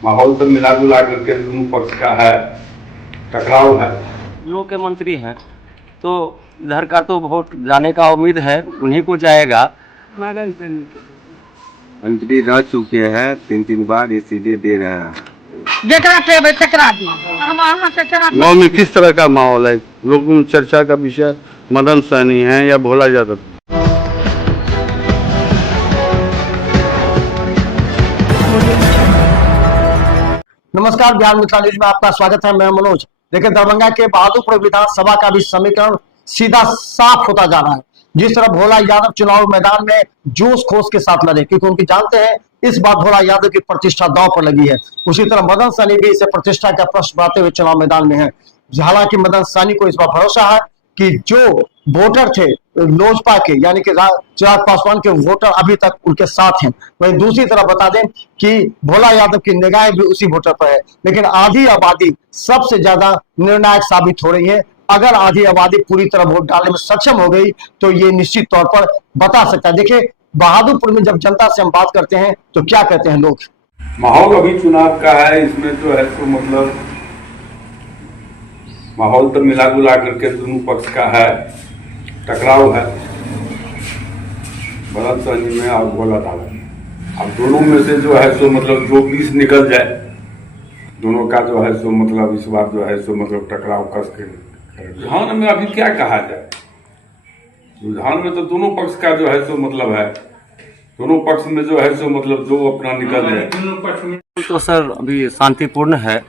माहौल तो मिला जुला करके दोनों पक्ष का है, टकराव है। लोग के मंत्री हैं तो इधर का तो वोट जाने का उम्मीद है, उन्हीं को जाएगा। मंत्री रह चुके हैं, 3 बार इसीलिए दे रहे हैं। गाँव में किस तरह का माहौल है? लोगों में चर्चा का विषय मदन सहनी है या भोला यादव? नमस्कार, बिहार मिथिला न्यूज में आपका स्वागत है। मैं मनोज। देखिए, दरभंगा के बहादुरपुर विधानसभा का भी समीकरण सीधा साफ होता जा रहा है। जिस तरह भोला यादव चुनाव मैदान में जोश खोश के साथ लड़े, क्योंकि उनकी जानते हैं इस बार भोला यादव की प्रतिष्ठा दांव पर लगी है। उसी तरह मदन सहनी भी इसे प्रतिष्ठा का प्रश्न बढ़ाते हुए चुनाव मैदान में है। हालांकि मदन सहनी को इस बार भरोसा है कि जो वोटर थे लोजपा के, यानी कि चिराग पासवान के वोटर अभी तक उनके साथ हैं। वहीं दूसरी तरफ बता दें कि भोला यादव की निगाहें भी उसी वोटर पर है। लेकिन आधी आबादी सबसे ज्यादा निर्णायक साबित हो रही है। अगर आधी आबादी पूरी तरह वोट डालने में सक्षम हो गई तो ये निश्चित तौर पर बता सकता है। देखिए, बहादुरपुर में जब जनता से हम बात करते हैं तो क्या कहते हैं लोग। माहौल अभी चुनाव का है, इसमें जो है तो मतलब माहौल तो मिला जुला करके दोनों पक्ष का है, टकराव है मदन सहनी में और भोला यादव में। अब दोनों में से जो है सो मतलब जो 20 निकल जाए, दोनों का जो है सो मतलब इस बार जो है सो मतलब टकराव कस के। रुझान में अभी क्या कहा जाए, रुझान में तो दोनों पक्ष का जो है सो मतलब है, दोनों पक्ष में जो है सो मतलब जो अपना निकल जाए। तो सर अभी शांतिपूर्ण है,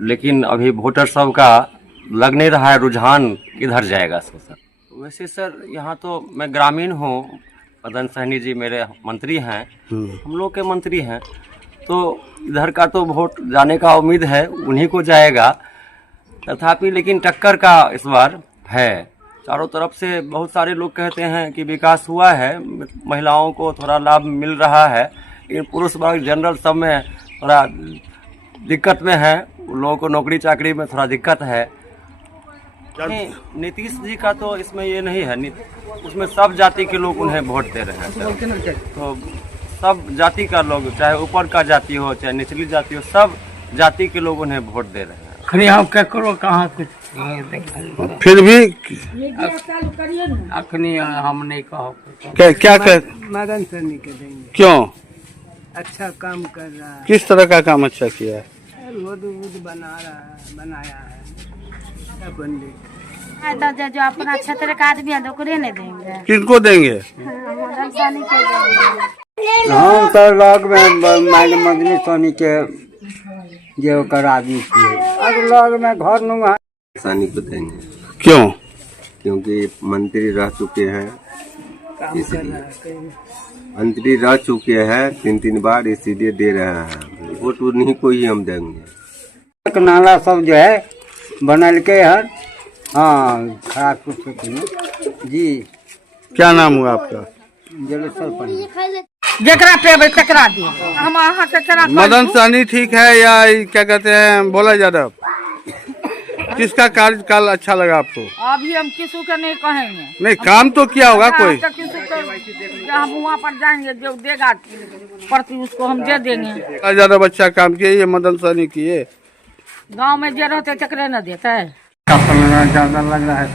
लेकिन अभी वोटर सब का लग नहीं रहा है रुझान किधर जाएगा सर। वैसे सर यहाँ तो मैं ग्रामीण हूँ, मदन सहनी जी मेरे मंत्री हैं, हम लोग के मंत्री हैं, तो इधर का तो वोट जाने का उम्मीद है, उन्हीं को जाएगा। तथापि लेकिन टक्कर का इस बार है। चारों तरफ से बहुत सारे लोग कहते हैं कि विकास हुआ है, महिलाओं को थोड़ा लाभ मिल रहा है, लेकिन पुरुष वर्ग जनरल सब में थोड़ा दिक्कत में है। लोगों को नौकरी चाकरी में थोड़ा दिक्कत है। नीतीश जी का तो इसमें ये नहीं है, उसमें सब जाति के लोग उन्हें वोट दे रहे हैं। तो सब जाति का लोग, चाहे ऊपर का जाति हो चाहे निचली जाति हो, सब जाति के लोग उन्हें वोट दे रहे हैं। हम क्या करो कहाँ कुछ फिर भी अखनी हम नहीं कहो क्या मदन सहनी के देंगे। क्यों? अच्छा काम कर रहा है। किस तरह का काम अच्छा किया है? रोड बनाया है। तो जो अपना क्षेत्र का आदमी है ओकरे नहीं देंगे। किनको देंगे? मदन सहनी के देंगे। हम तो लॉग में मदनी सहनी के जो करा दी थी, अब लॉग में घर नुआ सहनी को देंगे। क्यों? क्योंकि मंत्री रह चुके हैं, इसलिए मंत्री रह चुके हैं 3 बार, इसीलिए दे रहे हैं। वोट उन्हीं को ही हम देंगे। नाला सब जो है बनल के है। हाँ, खराब कुछ जी। क्या नाम हुआ आपका? जलेश्वर पंडित। जकरा पे टकरा दी हम मदन सहनी ठीक है या क्या कहते हैं भोला यादव? किसका कार्यकाल अच्छा लगा आपको? अभी हम किसी को नहीं कहेंगे। नहीं, काम तो किया होगा कोई। हम वहाँ पर जाएंगे, जो देगा प्रति उसको हम दे देंगे। यादव अच्छा काम किए, ये मदन सहनी किए। गांव में जो रहते तकरे न देते। ज्यादा लग रहा है।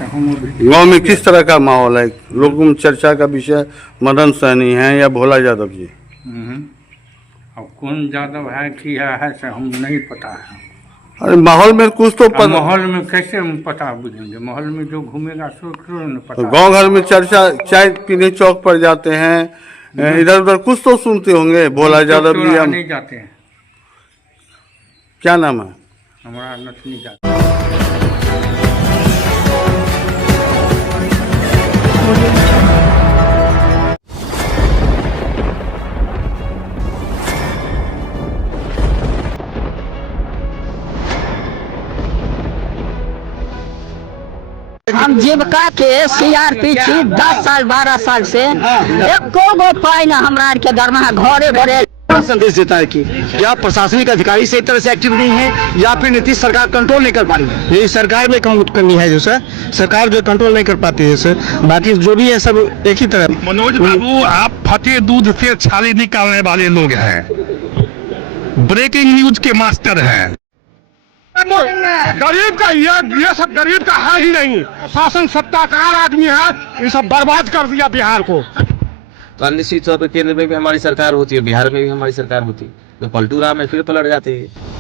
गांव में किस तरह का माहौल है? लोगों में चर्चा का विषय मदन सहनी है या भोला यादव जी? अब कौन यादव है कि है से हम नहीं पता है। अरे माहौल में कुछ तो माहौल में कैसे हम पता बुझेंगे? माहौल में जो घूमेगा सो क्यों नहीं पता। गांव घर में चर्चा, चाय पीने चौक पर जाते हैं, इधर उधर कुछ तो सुनते होंगे। भोला यादव जी हम नहीं जाते हैं। क्या नाम है? हमारा नथनी जाते। हम जीविका के CRP छी 10 साल 12 साल से एको गो पाई ना हमरा के दरमाहा घरे घरे संदेश देता है कि क्या प्रशासनिक अधिकारी सही तरह से एक्टिव नहीं है या फिर नीतीश सरकार कंट्रोल नहीं कर पा रही है? ये सरकार में कमी है जो सर, सरकार जो कंट्रोल नहीं कर पाती है सर। बाकी जो भी है सब एक ही तरह। मनोज बाबू, आप फटे दूध से छाली निकालने वाले लोग हैं। ब्रेकिंग न्यूज के मास्टर हैं। गरीब का ये सब गरीब का है ही नहीं। शासन सत्ताकार आदमी है, ये सब बर्बाद कर दिया बिहार को। तो निश्चित तौर पर केंद्र में भी हमारी सरकार होती है, बिहार में भी हमारी सरकार होती है, तो पलटू राम में फिर पलट जाते हैं।